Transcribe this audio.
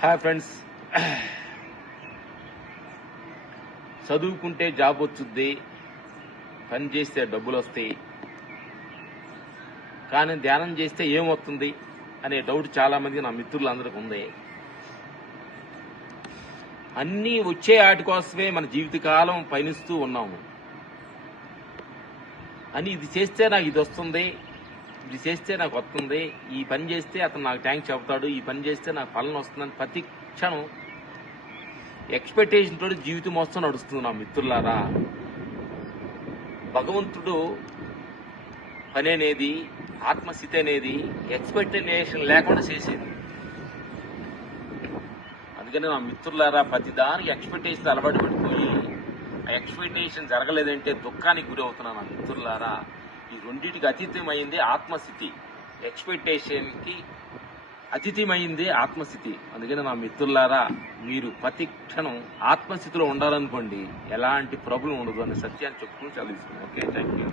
Hi friends, చదువుకుంటే job వచ్చుద్ది, పని చేస్తే డబ్బులు వస్తాయి, కానీ ధ్యానం చేస్తే ఏమవుతుంది అనే డౌట్ చాలా మంది నా మిత్రులందరికీ ఉంది. అన్నీ వచ్చే వాటి కోసమే మన జీవితకాలం పయనిస్తూ ఉన్నాము అని, ఇది చేస్తే నాకు ఇది వస్తుంది, ఇది చేస్తే నాకు వస్తుంది, ఈ పని చేస్తే అతను నాకు థ్యాంక్స్ చెబుతాడు, ఈ పని చేస్తే నాకు ఫలం వస్తుందని ప్రతి క్షణం ఎక్స్పెక్టేషన్ తోటి జీవితం మొత్తం నడుస్తుంది. నా మిత్రులారా, భగవంతుడు పని అనేది, ఆత్మస్థితి అనేది ఎక్స్పెక్టేషన్ లేకుండా చేసేది. అందుకని నా మిత్రులారా, ప్రతిదానికి ఎక్స్పెక్టేషన్ అలవాటు పడిపోయి ఆ ఎక్స్పెక్టేషన్ జరగలేదంటే దుఃఖానికి గురి అవుతున్నాను. నా మిత్రులారా, ఈ రెండింటికి అతీతమైంది ఆత్మస్థితి, ఎక్స్పెక్టేషన్కి అతీతమైంది ఆత్మస్థితి. అందుకని నా మిత్రులారా, మీరు ప్రతి క్షణం ఆత్మస్థితిలో ఉండాలనుకోండి, ఎలాంటి ప్రాబ్లం ఉండదు అనే సత్యాన్ని చెప్పుకుని చదివిస్తున్నాను. Okay, thank you.